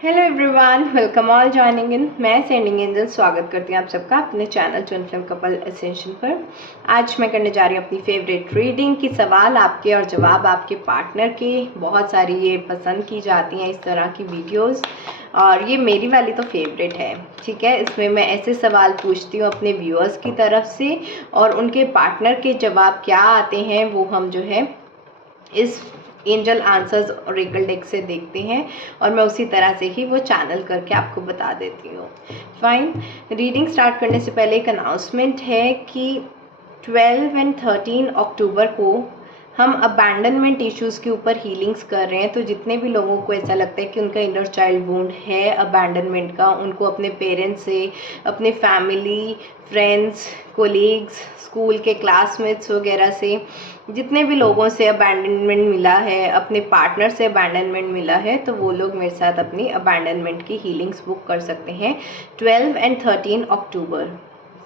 Hello everyone, welcome all joining in. मैं sending angel स्वागत करती हूँ आप सबका अपने channel twin flame couple ascension पर। आज मैं करने जा रही हूँ अपनी फेवरेट रीडिंग की सवाल आपके और जवाब आपके पार्टनर के। बहुत सारी ये पसंद की जाती हैं इस तरह की वीडियोस और ये मेरी वाली तो फेवरेट है। ठीक है, इसमें मैं ऐसे सवाल पूछती हूँ अपने व्यूअर्स की तरफ से और उनके पार्टनर के जवाब क्या आते हैं वो हम जो है इस एंजल आंसर्स ऑरेकल डेक से देखते हैं और मैं उसी तरह से ही वो चैनल करके आपको बता देती हूँ। फाइन, रीडिंग स्टार्ट करने से पहले एक अनाउंसमेंट है कि 12 एंड 13 अक्टूबर को हम अबैंडनमेंट इश्यूज़ के ऊपर हीलिंग्स कर रहे हैं। तो जितने भी लोगों को ऐसा लगता है कि उनका इनर चाइल्ड वुंड है अबैंडनमेंट का, उनको अपने पेरेंट्स से, अपने फैमिली, फ्रेंड्स, कोलीग्स, स्कूल के क्लासमेट्स वगैरह से, जितने भी लोगों से अबैंडनमेंट मिला है, अपने पार्टनर से अबैंडनमेंट मिला है, तो वो लोग मेरे साथ अपनी अबैंडनमेंट की हीलिंग्स बुक कर सकते हैं 12 एंड 13 अक्टूबर।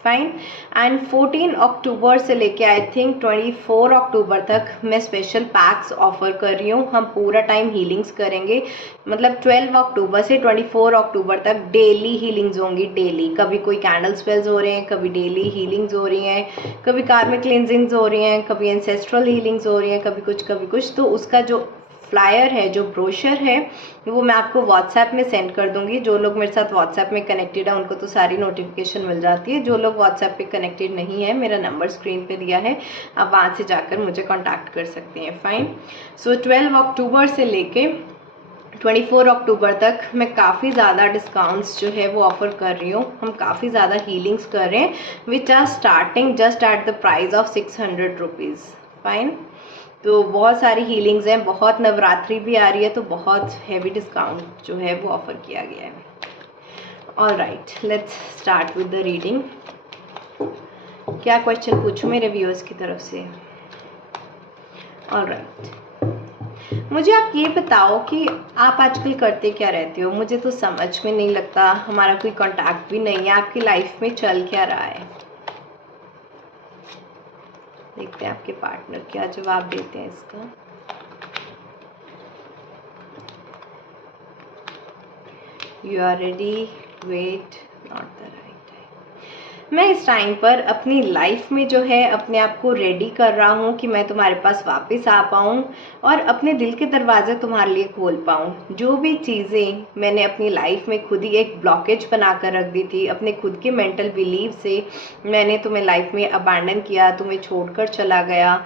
फाइन, एंड 14 अक्टूबर से लेके आई थिंक 24 अक्टूबर तक मैं स्पेशल पैक्स ऑफर कर रही हूँ। हम पूरा टाइम हीलिंग्स करेंगे, मतलब 12 अक्टूबर से 24 अक्टूबर तक डेली हीलिंग्स होंगी। डेली, कभी कोई कैंडल स्पेल्स हो रहे हैं, कभी डेली हीलिंग्स हो रही हैं, कभी कार्मिक क्लिनजिंग्स हो रही हैं, कभी एंसेस्ट्रल हीलिंग्स हो रही हैं, कभी कुछ। तो उसका जो फ्लायर है, जो ब्रोशर है, वो मैं आपको व्हाट्सएप में सेंड कर दूंगी। जो लोग मेरे साथ व्हाट्सएप में कनेक्टेड है उनको तो सारी नोटिफिकेशन मिल जाती है। जो लोग व्हाट्सएप पे कनेक्टेड नहीं है, मेरा नंबर स्क्रीन पे दिया है, आप वहाँ से जाकर मुझे कांटेक्ट कर सकते हैं। फाइन, सो 12 अक्टूबर से लेके 24 अक्टूबर तक मैं काफ़ी ज़्यादा डिस्काउंट्स जो है वो ऑफ़र कर रही हूँ। हम काफ़ी ज़्यादा हीलिंग्स कर रहे हैं which are starting just at the price of 600 rupees. Fine, तो बहुत सारी हीलिंग्स हैं, बहुत नवरात्रि भी आ रही है, तो बहुत हैवी डिस्काउंट जो है वो ऑफ़र किया गया है। All right, let's start with the reading. क्या क्वेश्चन पूछूं मेरे व्यूअर्स की तरफ से? ऑल राइट, मुझे आप ये बताओ कि आप आजकल करते क्या रहते हो? मुझे तो समझ में नहीं लगता, हमारा कोई कांटेक्ट भी नहीं है। आपकी लाइफ में चल क्या रहा है? देखते हैं आपके पार्टनर क्या जवाब देते हैं इसका। You are ready, wait, not the right time. मैं इस टाइम पर अपनी लाइफ में जो है अपने आप को रेडी कर रहा हूँ कि मैं तुम्हारे पास वापस आ पाऊँ और अपने दिल के दरवाजे तुम्हारे लिए खोल पाऊँ। जो भी चीज़ें मैंने अपनी लाइफ में खुद ही एक ब्लॉकेज बना कर रख दी थी, अपने खुद के मेंटल बिलीव से मैंने तुम्हें लाइफ में अबैंडन किया, तुम्हें छोड़कर चला गया,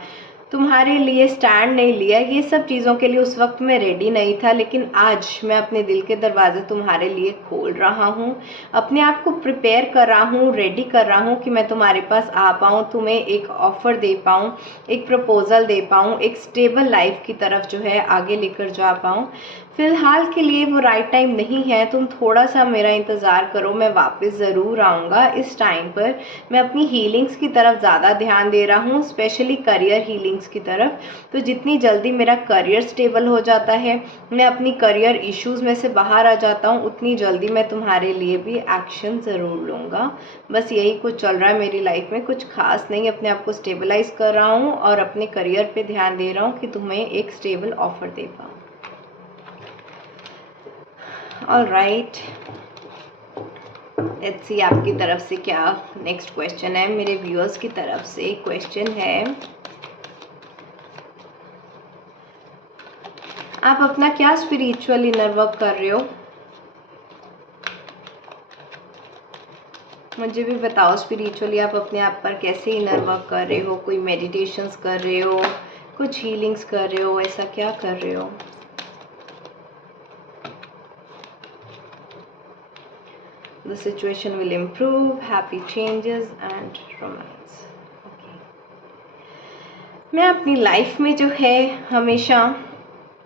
तुम्हारे लिए स्टैंड नहीं लिया, ये सब चीज़ों के लिए उस वक्त मैं रेडी नहीं था। लेकिन आज मैं अपने दिल के दरवाजे तुम्हारे लिए खोल रहा हूँ, अपने आप को प्रिपेयर कर रहा हूँ, रेडी कर रहा हूँ कि मैं तुम्हारे पास आ पाऊँ, तुम्हें एक ऑफ़र दे पाऊँ, एक प्रपोज़ल दे पाऊँ, एक स्टेबल लाइफ की तरफ जो है आगे लेकर जा पाऊँ। फ़िलहाल के लिए वो राइट टाइम नहीं है, तुम थोड़ा सा मेरा इंतज़ार करो, मैं वापस ज़रूर आऊँगा। इस टाइम पर मैं अपनी हीलिंग्स की तरफ ज़्यादा ध्यान दे रहा हूँ, स्पेशली करियर हीलिंग्स की तरफ। तो जितनी जल्दी मेरा करियर स्टेबल हो जाता है, मैं अपनी करियर इश्यूज़ में से बाहर आ जाता हूँ, उतनी जल्दी मैं तुम्हारे लिए भी एक्शन ज़रूर लूँगा। बस यही कुछ चल रहा है मेरी लाइफ में, कुछ खास नहीं। अपने आप को स्टेबलाइज़ कर रहा हूँ और अपने करियर पे ध्यान दे रहा हूँ कि तुम्हें एक स्टेबल ऑफ़र दे पाऊँ। ऑल राइट, लेट्स सी आपकी तरफ से क्या नेक्स्ट क्वेश्चन है। मेरे व्यूअर्स की तरफ से क्वेश्चन है, आप अपना क्या स्पिरिचुअल इनर वर्क कर रहे हो? मुझे भी बताओ, स्पिरिचुअली आप अपने आप पर कैसे इनर वर्क कर रहे हो? कोई मेडिटेशंस कर रहे हो, कुछ हीलिंग्स कर रहे हो, ऐसा क्या कर रहे हो? The situation will improve, happy changes and romance. Okay. मैं अपनी लाइफ में जो है हमेशा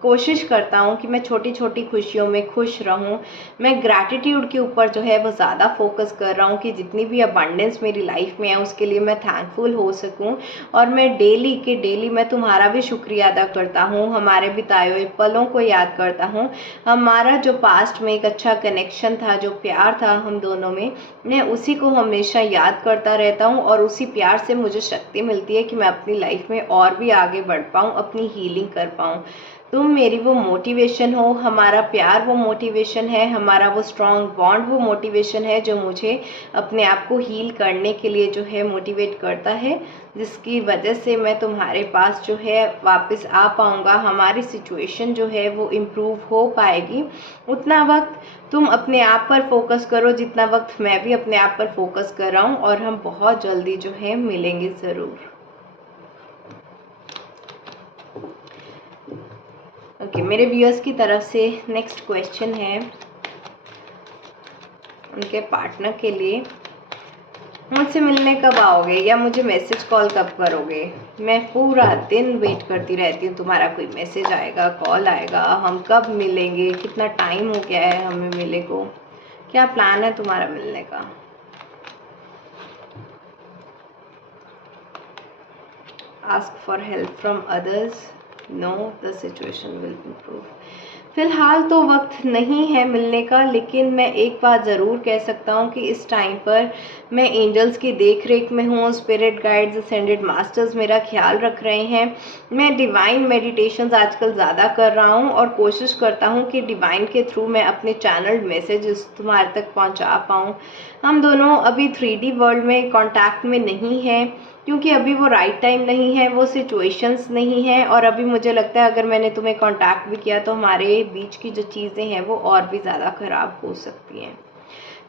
कोशिश करता हूँ कि मैं छोटी छोटी खुशियों में खुश रहूँ। मैं ग्रैटिट्यूड के ऊपर जो है वो ज़्यादा फोकस कर रहा हूँ कि जितनी भी अबंडेंस मेरी लाइफ में है उसके लिए मैं थैंकफुल हो सकूँ। और मैं डेली के डेली मैं तुम्हारा भी शुक्रिया अदा करता हूँ, हमारे बिताए हुए पलों को याद करता हूँ, हमारा जो पास्ट में एक अच्छा कनेक्शन था, जो प्यार था हम दोनों में, मैं उसी को हमेशा याद करता रहता हूँ। और उसी प्यार से मुझे शक्ति मिलती है कि मैं अपनी लाइफ में और भी आगे बढ़ पाऊँ, अपनी हीलिंग कर पाऊँ। तुम मेरी वो मोटिवेशन हो, हमारा प्यार वो मोटिवेशन है, हमारा वो स्ट्रॉन्ग बॉन्ड वो मोटिवेशन है जो मुझे अपने आप को हील करने के लिए जो है मोटिवेट करता है, जिसकी वजह से मैं तुम्हारे पास जो है वापस आ पाऊँगा, हमारी सिचुएशन जो है वो इम्प्रूव हो पाएगी। उतना वक्त तुम अपने आप पर फोकस करो जितना वक्त मैं भी अपने आप पर फोकस कर रहा हूँ, और हम बहुत जल्दी जो है मिलेंगे ज़रूर। ओके, मेरे व्यूअर्स की तरफ से नेक्स्ट क्वेश्चन है उनके पार्टनर के लिए। मुझसे मिलने कब आओगे या मुझे मैसेज कॉल कब करोगे? मैं पूरा दिन वेट करती रहती हूँ, तुम्हारा कोई मैसेज आएगा, कॉल आएगा, हम कब मिलेंगे, कितना टाइम हो गया है हमें मिले को, क्या प्लान है तुम्हारा मिलने का? Ask for help from others, know the situation will improve. फ़िलहाल तो वक्त नहीं है मिलने का, लेकिन मैं एक बात ज़रूर कह सकता हूँ कि इस टाइम पर मैं एंजल्स की देख रेख में हूँ। स्पिरिट गाइड्स, असेंडेड मास्टर्स मेरा ख्याल रख रहे हैं। मैं डिवाइन मेडिटेशंस आजकल ज़्यादा कर रहा हूँ और कोशिश करता हूँ कि डिवाइन के थ्रू मैं अपने चैनल्ड मैसेजेस तुम्हारे तक पहुँचा पाऊँ। हम दोनों अभी 3D वर्ल्ड में कॉन्टैक्ट में नहीं हैं, क्योंकि अभी वो राइट टाइम नहीं है, वो सिचुएशंस नहीं है, और अभी मुझे लगता है अगर मैंने तुम्हें कांटेक्ट भी किया तो हमारे बीच की जो चीज़ें हैं वो और भी ज़्यादा ख़राब हो सकती हैं।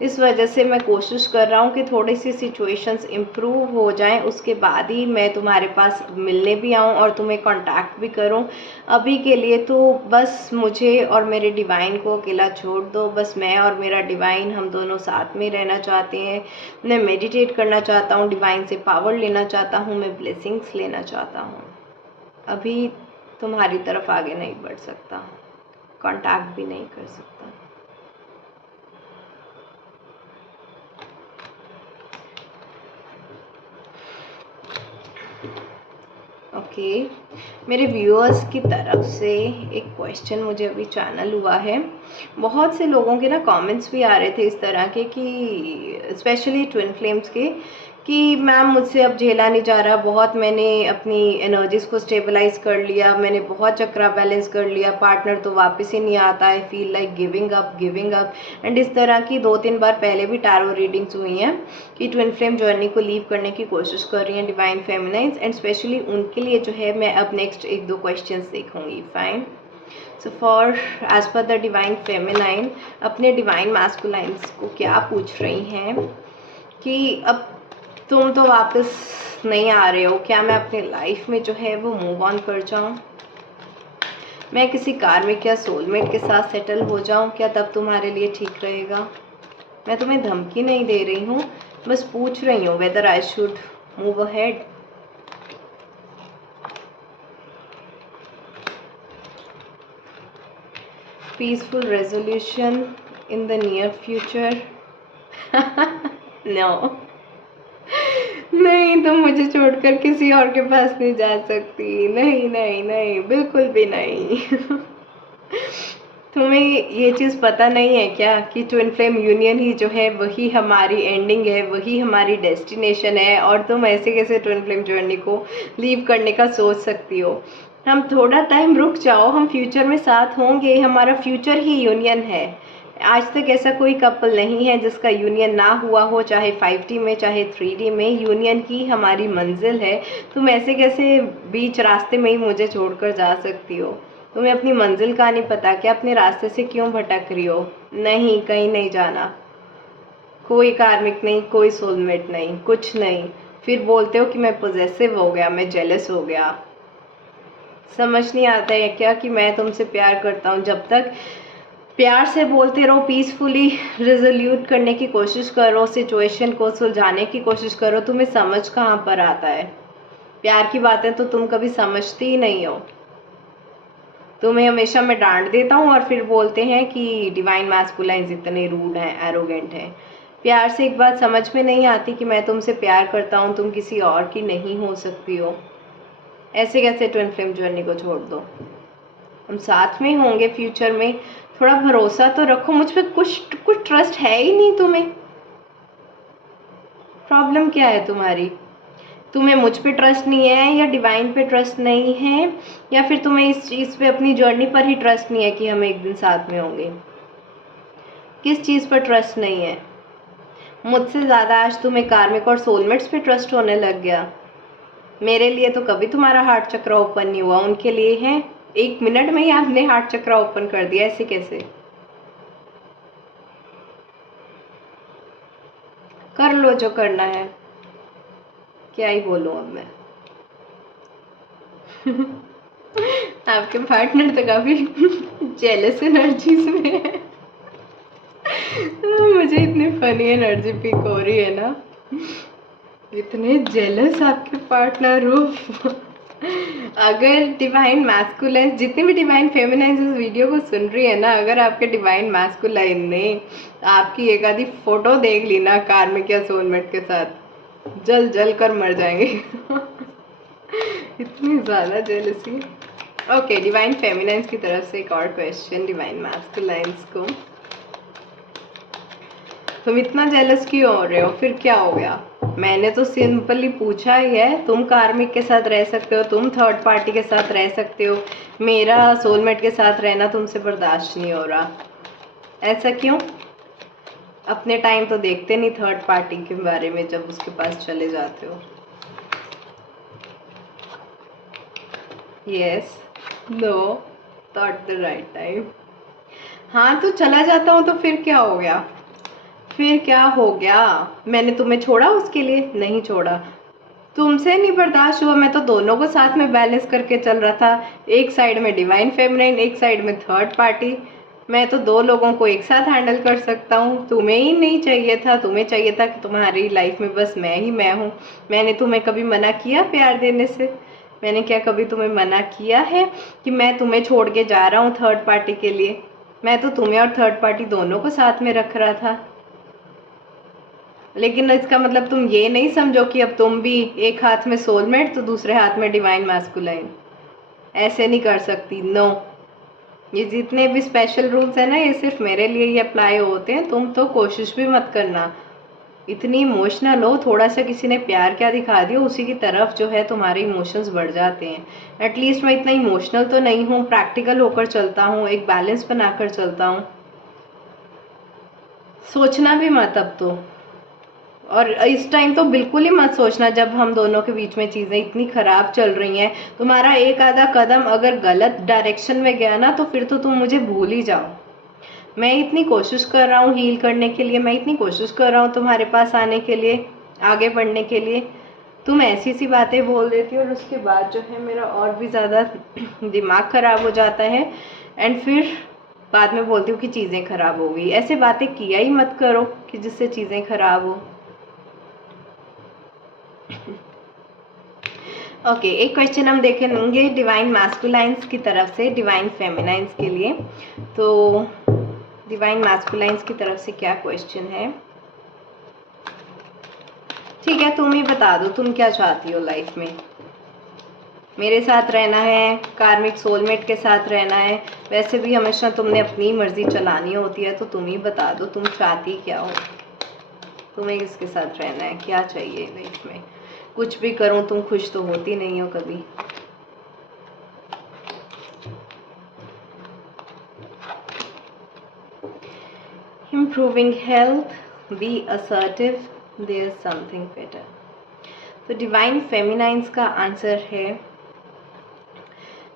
इस वजह से मैं कोशिश कर रहा हूँ कि थोड़ी सी सिचुएशंस इम्प्रूव हो जाएं, उसके बाद ही मैं तुम्हारे पास मिलने भी आऊँ और तुम्हें कांटेक्ट भी करूँ। अभी के लिए तो बस मुझे और मेरे डिवाइन को अकेला छोड़ दो। बस मैं और मेरा डिवाइन, हम दोनों साथ में रहना चाहते हैं। मैं मेडिटेट करना चाहता हूँ, डिवाइन से पावर लेना चाहता हूँ, मैं ब्लेसिंग्स लेना चाहता हूँ। अभी तुम्हारी तरफ आगे नहीं बढ़ सकता, कांटेक्ट भी नहीं कर सकता। ओके, मेरे व्यूअर्स की तरफ से एक क्वेश्चन मुझे अभी चैनल हुआ है। बहुत से लोगों के ना कमेंट्स भी आ रहे थे इस तरह के कि स्पेशली ट्विन फ्लेम्स के, कि मैम मुझसे अब झेला नहीं जा रहा, बहुत मैंने अपनी एनर्जीज़ को स्टेबलाइज कर लिया, मैंने बहुत चक्रा बैलेंस कर लिया, पार्टनर तो वापस ही नहीं आता है, feel like giving up. And इस तरह की 2-3 बार पहले भी टैरो रीडिंग्स हुई हैं कि ट्विन फ्लेम जर्नी को लीव करने की कोशिश कर रही हैं डिवाइन फेमिनाइन्स, एंड स्पेशली उनके लिए जो है मैं अब नेक्स्ट 1-2 क्वेश्चंस देखूंगी। Fine, so for as per the divine feminine, अपने डिवाइन मैस्कुलाइन्स को क्या पूछ रही हैं कि अब तुम तो वापस नहीं आ रहे हो, क्या मैं अपने लाइफ में जो है वो मूव ऑन कर जाऊं, मैं किसी कार्मिक या सोलमेट के साथ सेटल हो जाऊं, क्या तब तुम्हारे लिए ठीक रहेगा? मैं तुम्हें धमकी नहीं दे रही हूँ, बस पूछ रही हूँ whether I should move ahead. Peaceful resolution in the near future. No, नहीं, तुम मुझे छोड़कर किसी और के पास नहीं जा सकती, नहीं नहीं नहीं, बिल्कुल भी नहीं। तुम्हें ये चीज़ पता नहीं है क्या कि ट्विन फ्लेम यूनियन ही जो है वही हमारी एंडिंग है, वही हमारी डेस्टिनेशन है, और तुम ऐसे कैसे ट्विन फ्लेम जर्नी को लीव करने का सोच सकती हो? हम थोड़ा टाइम रुक जाओ, हम फ्यूचर में साथ होंगे, हमारा फ्यूचर ही यूनियन है। आज तक ऐसा कोई कपल नहीं है जिसका यूनियन ना हुआ हो, चाहे 5D में चाहे 3D में, यूनियन की हमारी मंजिल है। तुम ऐसे कैसे बीच रास्ते में ही मुझे छोड़कर जा सकती हो? तुम्हें अपनी मंजिल का नहीं पता क्या? अपने रास्ते से क्यों भटक रही हो? नहीं, कहीं नहीं जाना, कोई कार्मिक नहीं, कोई सोलमेट नहीं, कुछ नहीं। फिर बोलते हो कि मैं पॉजेसिव हो गया, मैं जेलस हो गया। समझ नहीं आता है क्या कि मैं तुमसे प्यार करता हूँ? जब तक प्यार से बोलते रहो, पीसफुली रिजोल्यूट करने की कोशिश करो, सिचुएशन को सुलझाने की कोशिश करो, तुम्हें समझ कहाँ पर आता है? प्यार की बातें तो तुम कभी समझती ही नहीं हो। तुम्हें हमेशा मैं डांट देता हूँ और फिर बोलते हैं कि डिवाइन मैस्कुलाइन्स इतने रूड हैं, एरोगेंट हैं। प्यार से एक बात समझ में नहीं आती कि मैं तुमसे प्यार करता हूँ, तुम किसी और की नहीं हो सकती हो। ऐसे कैसे ट्विन फ्लेम जर्नी को छोड़ दो? हम साथ में होंगे फ्यूचर में, थोड़ा भरोसा तो रखो मुझ पे। कुछ ट्रस्ट है ही नहीं तुम्हें। प्रॉब्लम क्या है तुम्हारी? तुम्हें मुझ पे ट्रस्ट नहीं है, या डिवाइन पे ट्रस्ट नहीं है, या फिर तुम्हें इस चीज़ पे, अपनी जर्नी पर ही ट्रस्ट नहीं है कि हम एक दिन साथ में होंगे? किस चीज़ पर ट्रस्ट नहीं है? मुझसे ज़्यादा आज तुम्हें कार्मिक और सोलमेट्स पे ट्रस्ट होने लग गया। मेरे लिए तो कभी तुम्हारा हार्ट चक्र ओपन नहीं हुआ, उनके लिए है 1 मिनट में ही आपने हार्ट चक्र ओपन कर दिया। ऐसे कैसे? कर लो जो करना है, क्या ही बोलूं अब मैं। आपके पार्टनर तो काफी जेलस एनर्जीज में है। मुझे इतनी फनी एनर्जी पिक हो रही है ना, इतने जेलस आपके पार्टनर हो। अगर डिवाइन मैस्कुलाइन, जितने भी डिवाइन फेमिनाइन इस वीडियो को सुन रही है ना, अगर आपके डिवाइन मैस्कुलाइन ने आपकी एक आधी फोटो देख ली ना कार्मिक या सोलमेट के साथ, जल जल कर मर जाएंगे। इतनी ज़्यादा जेलसी। ओके, डिवाइन फेमिनाइंस की तरफ से एक और क्वेश्चन डिवाइन मैस्कुलाइंस को। तुम इतना जेलस क्यों हो रहे हो? फिर क्या हो गया? मैंने तो सिंपली पूछा ही है। तुम कार्मिक के साथ रह सकते हो, तुम थर्ड पार्टी के साथ रह सकते हो, मेरा सोलमेट के साथ रहना तुमसे बर्दाश्त नहीं हो रहा। ऐसा क्यों? अपने टाइम तो देखते नहीं थर्ड पार्टी के बारे में जब उसके पास चले जाते हो। Yes, no, not the right time. हाँ तो चला जाता हूँ तो फिर क्या हो गया? फिर क्या हो गया? मैंने तुम्हें छोड़ा उसके लिए? नहीं छोड़ा। तुमसे नहीं बर्दाश्त हुआ, मैं तो दोनों को साथ में बैलेंस करके चल रहा था। एक साइड में डिवाइन फेमिनाइन, एक साइड में थर्ड पार्टी। मैं तो 2 लोगों को एक साथ हैंडल कर सकता हूँ। तुम्हें ही नहीं चाहिए था, तुम्हें चाहिए था कि तुम्हारी लाइफ में बस मैं ही मैं हूँ। मैंने तुम्हें कभी मना किया प्यार देने से? मैंने क्या कभी तुम्हें मना किया है कि मैं तुम्हें छोड़ के जा रहा हूँ थर्ड पार्टी के लिए? मैं तो तुम्हें और थर्ड पार्टी दोनों को साथ में रख रहा था। लेकिन इसका मतलब तुम ये नहीं समझो कि अब तुम भी एक हाथ में सोलमेट तो दूसरे हाथ में डिवाइन मैस्कुलाइन। ऐसे नहीं कर सकती, नो। ये जितने भी स्पेशल रूल्स हैं ना, ये सिर्फ मेरे लिए ही अप्लाई होते हैं। तुम तो कोशिश भी मत करना। इतनी इमोशनल हो, थोड़ा सा किसी ने प्यार क्या दिखा दिया, उसी की तरफ जो है तुम्हारे इमोशंस बढ़ जाते हैं। एटलीस्ट मैं इतना इमोशनल तो नहीं हूँ, प्रैक्टिकल होकर चलता हूँ, एक बैलेंस बनाकर चलता हूँ। सोचना भी मत अब तो। और इस टाइम तो बिल्कुल ही मत सोचना जब हम दोनों के बीच में चीज़ें इतनी ख़राब चल रही हैं। तुम्हारा एक आधा कदम अगर गलत डायरेक्शन में गया ना, तो फिर तो तुम मुझे भूल ही जाओ। मैं इतनी कोशिश कर रहा हूँ हील करने के लिए, मैं इतनी कोशिश कर रहा हूँ तुम्हारे पास आने के लिए, आगे बढ़ने के लिए। तुम ऐसी सी बातें बोल देती हो और उसके बाद जो है मेरा और भी ज़्यादा दिमाग ख़राब हो जाता है। एंड फिर बाद में बोलती हूँ कि चीज़ें ख़राब हो गई। ऐसे बातें किया ही मत करो कि जिससे चीज़ें ख़राब हो। ओके, एक क्वेश्चन हम देखेंगे डिवाइन मैस्कुलाइंस की तरफ से डिवाइन फेमिनाइंस के लिए। तो डिवाइन मैस्कुलाइंस की तरफ से क्या क्वेश्चन है? ठीक है, तुम ही बता दो तुम क्या चाहती हो लाइफ में। मेरे साथ रहना है, कार्मिक सोलमेट के साथ रहना है? वैसे भी हमेशा तुमने अपनी मर्जी चलानी होती है, तो तुम ही बता दो तुम चाहती क्या हो। तुम्हें किसके साथ रहना है, क्या चाहिए लाइफ में? कुछ भी करूं तुम खुश तो होती नहीं हो कभी। Improving health, be assertive, there's something better। तो डिवाइन फेमिनाइंस का आंसर है,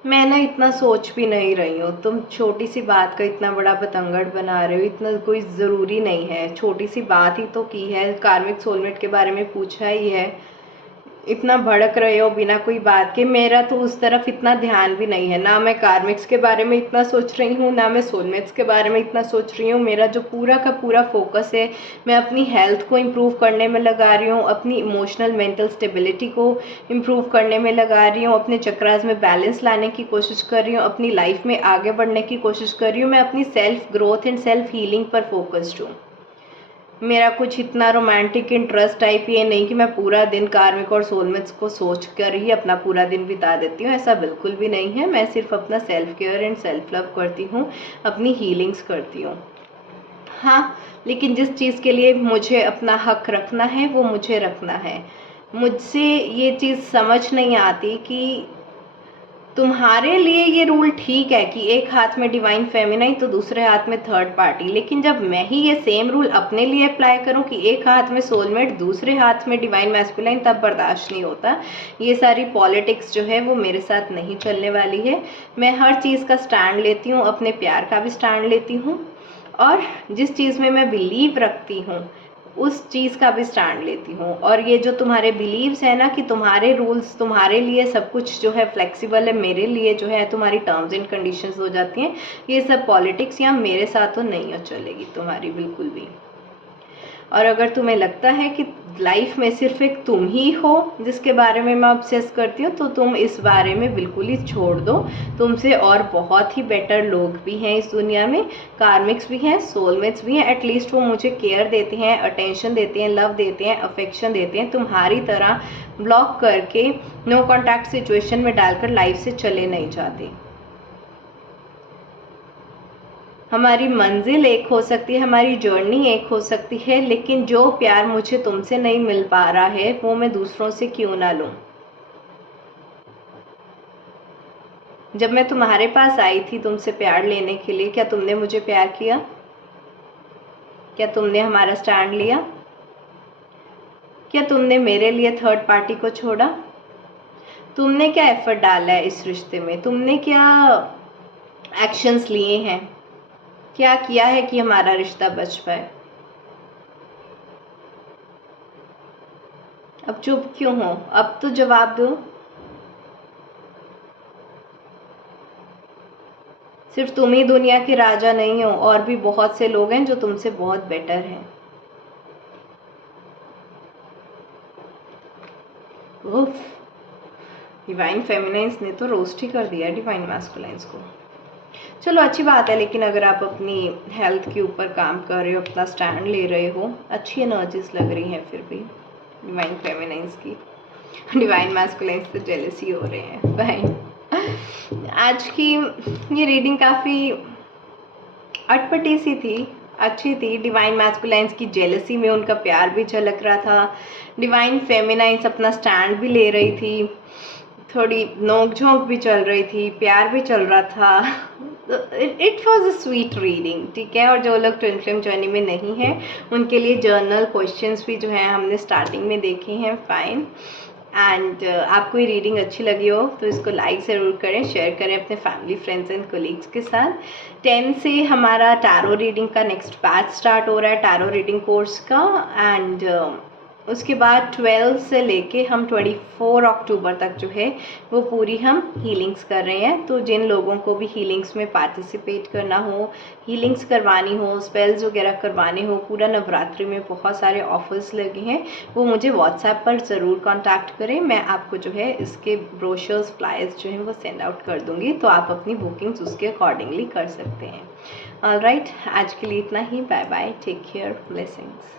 मैं ना इतना सोच भी नहीं रही हूँ। तुम छोटी सी बात का इतना बड़ा बतंगड़ बना रहे हो, इतना कोई ज़रूरी नहीं है। छोटी सी बात ही तो की है, कार्मिक सोलमेट के बारे में पूछा ही है, इतना भड़क रहे हो बिना कोई बात के। मेरा तो उस तरफ इतना ध्यान भी नहीं है, ना मैं कार्मिक्स के बारे में इतना सोच रही हूँ, ना मैं सोलमेट्स के बारे में इतना सोच रही हूँ। मेरा जो पूरा का पूरा फोकस है, मैं अपनी हेल्थ को इम्प्रूव करने में लगा रही हूँ, अपनी इमोशनल मेंटल स्टेबिलिटी को इम्प्रूव करने में लगा रही हूँ, अपने चक्रास में बैलेंस लाने की कोशिश कर रही हूँ, अपनी लाइफ में आगे बढ़ने की कोशिश कर रही हूँ। मैं अपनी self growth and self healing पर फोकस्ड हूँ। मेरा कुछ इतना रोमांटिक इंटरेस्ट टाइप ये नहीं कि मैं पूरा दिन कार्मिक और सोलमेट्स को सोच कर ही अपना पूरा दिन बिता देती हूँ। ऐसा बिल्कुल भी नहीं है। मैं सिर्फ अपना self care and self love करती हूँ, अपनी हीलिंग्स करती हूँ। हाँ, लेकिन जिस चीज़ के लिए मुझे अपना हक रखना है वो मुझे रखना है। मुझसे ये चीज़ समझ नहीं आती कि तुम्हारे लिए ये रूल ठीक है कि एक हाथ में डिवाइन फेमिनाइन तो दूसरे हाथ में थर्ड पार्टी, लेकिन जब मैं ही ये सेम रूल अपने लिए अप्लाई करूं कि एक हाथ में सोलमेट दूसरे हाथ में डिवाइन मैस्कुलाइन, तब बर्दाश्त नहीं होता। ये सारी पॉलिटिक्स जो है वो मेरे साथ नहीं चलने वाली है। मैं हर चीज़ का स्टैंड लेती हूँ, अपने प्यार का भी स्टैंड लेती हूँ, और जिस चीज़ में मैं बिलीव रखती हूँ उस चीज़ का भी स्टैंड लेती हूँ। और ये जो तुम्हारे बिलीव्स है ना कि तुम्हारे रूल्स तुम्हारे लिए सब कुछ जो है फ्लेक्सिबल है, मेरे लिए जो है तुम्हारी टर्म्स एंड कंडीशंस हो जाती हैं, ये सब पॉलिटिक्स यहाँ मेरे साथ तो नहीं चलेगी तुम्हारी बिल्कुल भी। और अगर तुम्हें लगता है कि लाइफ में सिर्फ एक तुम ही हो जिसके बारे में मैं ऑब्सेस करती हूँ, तो तुम इस बारे में बिल्कुल ही छोड़ दो। तुमसे और बहुत ही बेटर लोग भी हैं इस दुनिया में, कार्मिक्स भी हैं, सोलमेट्स भी हैं। एटलीस्ट वो मुझे केयर देते हैं, अटेंशन देते हैं, लव देते हैं, अफेक्शन देते हैं। तुम्हारी तरह ब्लॉक करके नो कॉन्टैक्ट सिचुएशन में डालकर लाइफ से चले नहीं जाते। हमारी मंजिल एक हो सकती है, हमारी जर्नी एक हो सकती है, लेकिन जो प्यार मुझे तुमसे नहीं मिल पा रहा है वो मैं दूसरों से क्यों ना लूं। जब मैं तुम्हारे पास आई थी तुमसे प्यार लेने के लिए, क्या तुमने मुझे प्यार किया? क्या तुमने हमारा स्टैंड लिया? क्या तुमने मेरे लिए थर्ड पार्टी को छोड़ा? तुमने क्या एफर्ट डाला है इस रिश्ते में? तुमने क्या एक्शंस लिए हैं? क्या किया है कि हमारा रिश्ता बच पाए? अब चुप क्यों हो? अब तो जवाब दो। सिर्फ तुम ही दुनिया के राजा नहीं हो, और भी बहुत से लोग हैं जो तुमसे बहुत बेटर हैं। उफ, डिवाइन फेमिनाइंस ने तो रोस्ट ही कर दिया डिवाइन मैस्कुलाइंस को। चलो अच्छी बात है, लेकिन अगर आप अपनी हेल्थ के ऊपर काम कर रहे हो, अपना स्टैंड ले रहे हो, अच्छी एनर्जीज लग रही हैं फिर भी डिवाइन फेमिनाइंस की। डिवाइन मैस्कुलाइंस से जेलसी हो रहे हैं। बाय। आज की ये रीडिंग काफ़ी अटपटी सी थी, अच्छी थी। डिवाइन मैस्कुलाइंस की जेलसी में उनका प्यार भी झलक रहा था, डिवाइन फेमिनाइंस अपना स्टैंड भी ले रही थी, थोड़ी नोक झोंक भी चल रही थी, प्यार भी चल रहा था। It was a sweet reading, ठीक है। और जो लोग ट्विन फ्लेम जर्नी में नहीं है उनके लिए जर्नल क्वेश्चंस भी जो है हमने स्टार्टिंग में देखे हैं। फाइन। एंड आपको ये रीडिंग अच्छी लगी हो तो इसको लाइक ज़रूर करें, शेयर करें अपने फैमिली, फ्रेंड्स एंड कोलीग्स के साथ। 10 से हमारा टैरो रीडिंग का नेक्स्ट बैच स्टार्ट हो रहा है, टैरो रीडिंग कोर्स का। एंड उसके बाद 12 से लेके हम 24 अक्टूबर तक जो है वो पूरी हम हीलिंग्स कर रहे हैं। तो जिन लोगों को भी हीलिंग्स में पार्टिसिपेट करना हो, हीलिंग्स करवानी हो, स्पेल्स वगैरह करवाने हो, पूरा नवरात्रि में बहुत सारे ऑफर्स लगे हैं, वो मुझे व्हाट्सएप पर ज़रूर कांटेक्ट करें। मैं आपको जो है इसके ब्रोशर्स, फ्लायर्स जो हैं वो सेंड आउट कर दूँगी, तो आप अपनी बुकिंग्स उसके अकॉर्डिंगली कर सकते हैं। ऑलराइट, आज के लिए इतना ही। Bye bye, take care, blessings.